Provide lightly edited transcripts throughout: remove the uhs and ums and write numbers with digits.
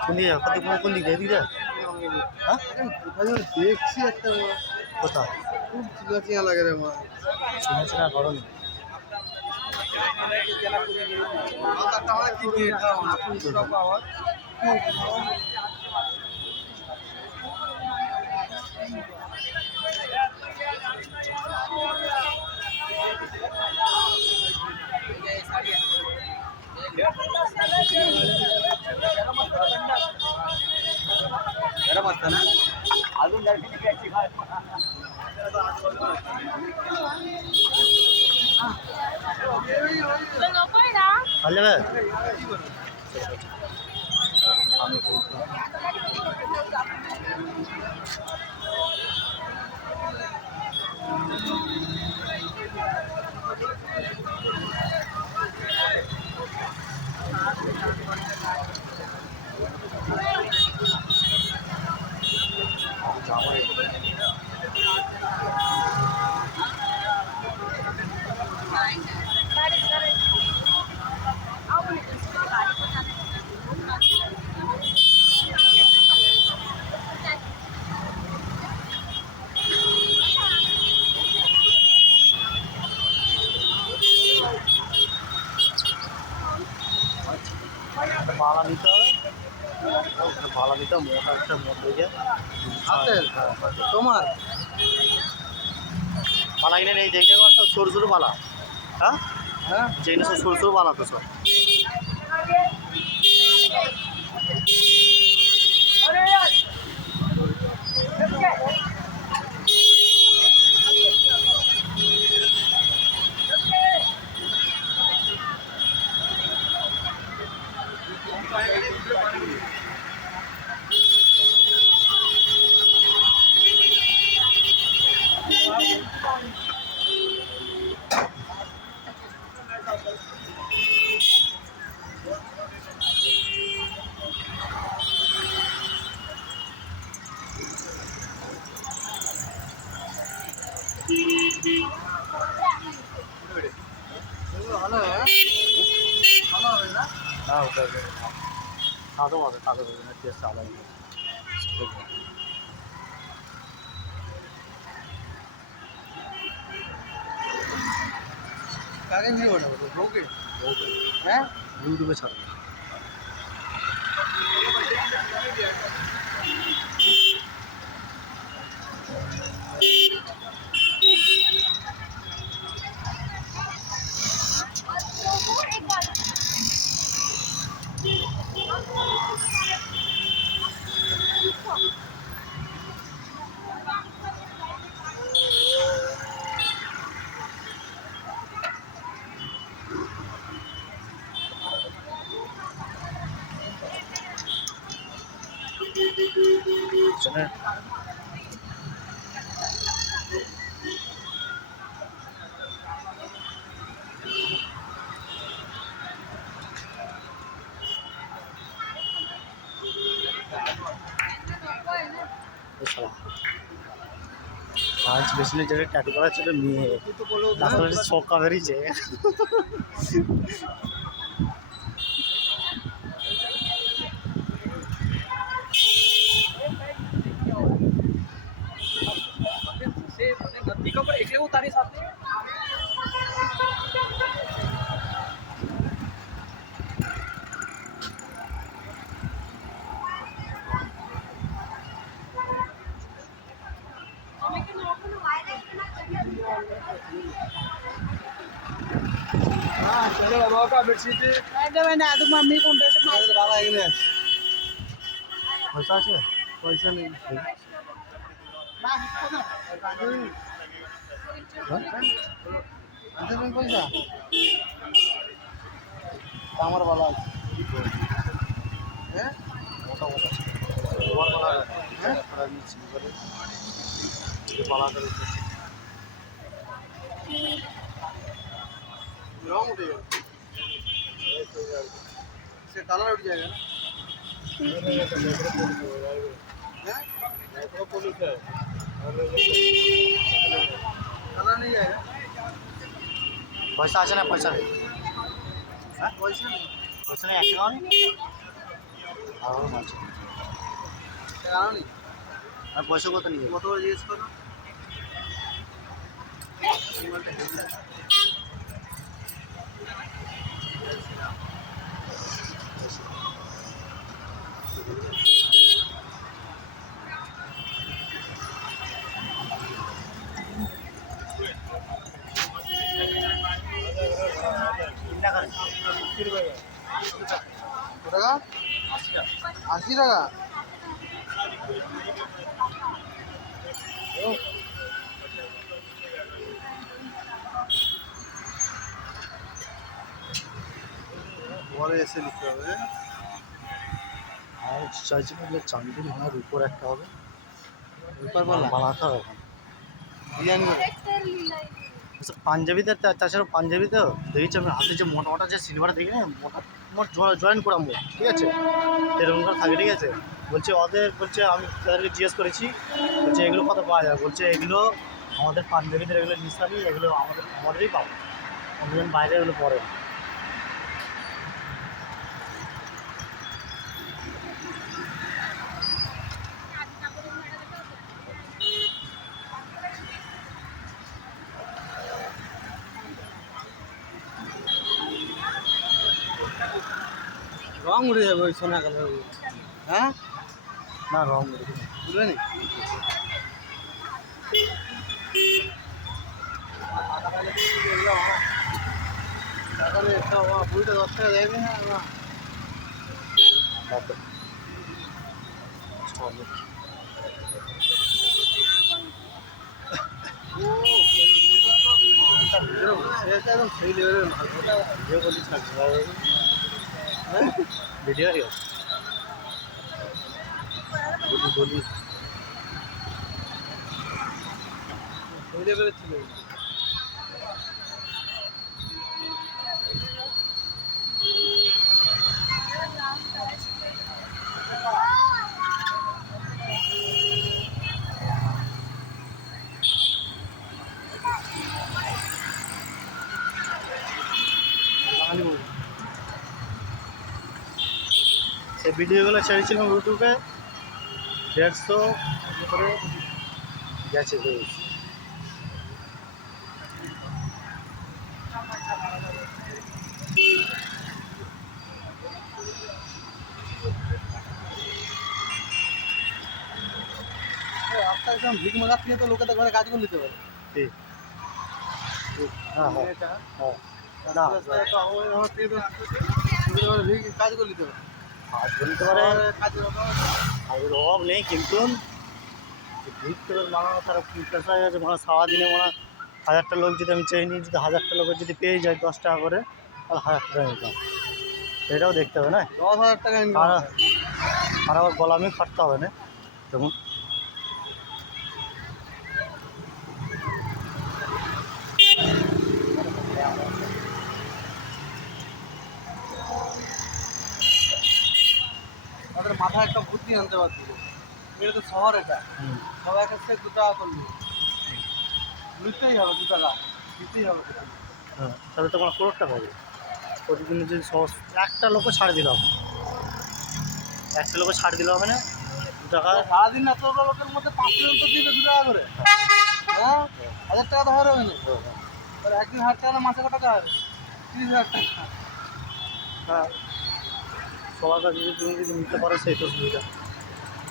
কোন দিকে কোন দিকে এদিকে? হ্যাঁ দেখছি একটা কোথায় খুব চিনা চিনা লাগে রে মা। চিনা চিনা করো নি अजून ভালো যাবে মালা নিতে হবে মালা নিতে হবে মোটা একটা মধ্যে গিয়ে তোমার মালা কিনে নেই যেখানে সব সরু সরু মালা হ্যাঁ হ্যাঁ যেখানে সব সরু সরু মালা তো সব ভালো হ্যাঁ ভালো হবে না হ্যাঁ ওটা সাদা হবে সাদা হবে না টেস্ট আলাদা কাকে নিয়ে ওটা বউকে হ্যাঁ ইউটিউবে ছাড়ো চলে পাঁচ বেশি যেটা ট্যাটু করা ছিল নিয়ে রাস্তায় ছক্কা বেরিয়েছে नदी के ऊपर एकले उतारी साथ चलो बाबा का बेडशीट ಅದು ಮಮ್ಮಿ ಕೊಂಡಟ್ಟು ಭಾಳ ಆಗಿದೆ পয়সা আছে পয়সা নেই আনতে পয়সা আমার ভালো আছে হ্যাঁ মোটা মোটা তোমার বলা হ্যাঁ নিচ্ছি করে বলা করে रॉन्ग उठ जाएगा इससे कलर उठ जाएगा ना पुलिस है कलर नहीं जाएगा পয়সা আছে না? পয়সা নেই? হ্যাঁ পয়সা নেই। পয়সা নেই, 1 টাকাও নেই? আরও মাছ। জানো নি? আর পয়সা কত নিয়ে? কত করে জিজ্ঞেস করো? তিন টাকা নেই? কত টাকা? 80 টাকা। পরে এসে নিতে হবে। আর চাইছি যে চান্দির ভাঙার উপর একটা হবে, রূপার পাল্লা বানাতে হবে এখন। ডিজাইন করে। আচ্ছা, পাঞ্জাবিতে তাছাড়া পাঞ্জাবি তো দেখেছি আমি হাতে যে মোটা মোটা যে সিলভার দেখি না, মোটা মোট জয়েন করা মোট, ঠিক আছে, এরকম করে থাকে, ঠিক আছে। বলছে ওদের, বলছে আমি তাদেরকে জিজ্ঞেস করেছি, বলছে এগুলো কত পাওয়া যায়? বলছে এগুলো আমাদের পাঞ্জাবিদের এগুলো নিশানি, এগুলো আমাদেরই পাবো, অন্যজন বাইরে এগুলো পরে না। রং উঠে যাবে ওই সোনা কালার। হ্যাঁ না রং দেখি না। বুঝলে নি? টাকা একটা বুড়িটা 10 টাকা দেবে না না। তারপর হবে। সেটা একদম সেই লেভেলের মাল। ভিডিও করছিস না? হ্যাঁ ভিডিও বলি বলি সেই লেভেলের ছিল। বাঙালি বলি। সেই ভিডিওগুলো ছেড়েছিলাম ইউটিউবে, 150 করে গেছে ভিউজ। আপনার একদম ভিক মাগার থেকে তো লোকেদের ঘরে কাজ করে নিতে পারে। ঠিক। হ্যাঁ হ্যাঁ এটা হ্যাঁ। না আমার থেকে তো লোকেদের ঘরে ভিক কাজ করে নিতে পারে। কাজ বলতে পারে, কাজের অভাব। কাজের অভাব নেই, কিন্তু ভিতরে বানানো তারা পেশা হয়ে গেছে। মানে সারাদিনে মানে 1000টা লোক যদি আমি চেয়ে নিই, যদি 1000টা লোকের যদি পেয়ে যাই 10 টাকা করে, তাহলে 1000 টাকা ইনকাম। এটাও দেখতে হবে না? 10,000 টাকা ইনকাম। আর আবার গোলামি খাটতে হবে না তেমন। তাদের মাথায় একটা বুদ্ধি আনতে পারছিল। এটা তো শহর, এটা সবাই কাছে 2 টাকা করলো, নিতেই হবে 2 টাকা, দিতেই হবে। হ্যাঁ, তাহলে তোমার করোড়টা পাবে প্রতিদিন। যদি একটা লোকও ছাড় দিল হবে, একটা লোকও ছাড় দিলে হবে না 2 টাকা। সারাদিন এত লোকের মধ্যে 5 জন তো দিবে 2 টাকা করে। হ্যাঁ 1000 টাকা তো হবে না। তাহলে একদিন 1000 টাকা মাসে কত টাকা হবে? 30,000 টাকা। হ্যাঁ, সবার কাছে যদি তুমি যদি নিতে পারো সেই তো সুবিধা,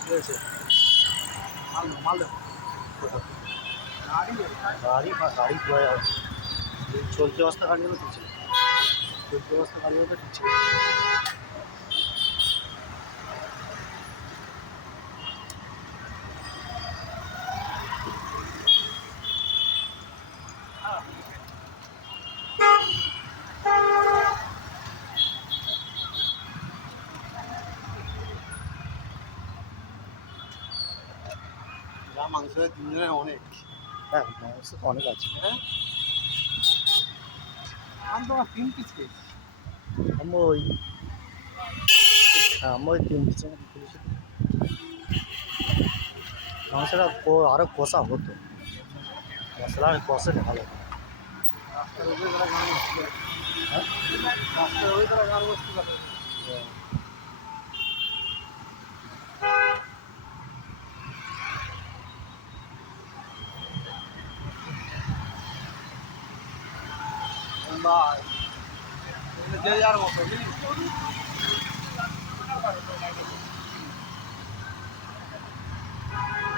ঠিক আছে। মাল দেবো। গাড়ি গাড়ি ঘোরা যাবে, চলতি অবস্থা গাড়ি হলে ঠিক ছিল, চলতি অবস্থা গাড়ি হলে ঠিক ছিল। যা মাংস হয় 3 জনের অনেক। হ্যাঁ মাংস তো অনেক আছে। হ্যাঁ আমি তো 3 পিস খেয়েছি। আমি ওই, হ্যাঁ আমি ওই 3 পিস খেয়েছি। মাংসটা আরও কষা হতো, মশলা কষে ভালো। ওই তারা গান বসতে পারে রাস্তায় ওই তারা গান বসতে পারে ভাই যে যার মতো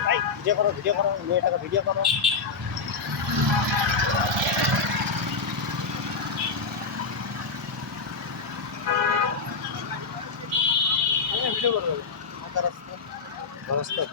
ভাই ভিডিও করো মেয়েটাকে ভিডিও করো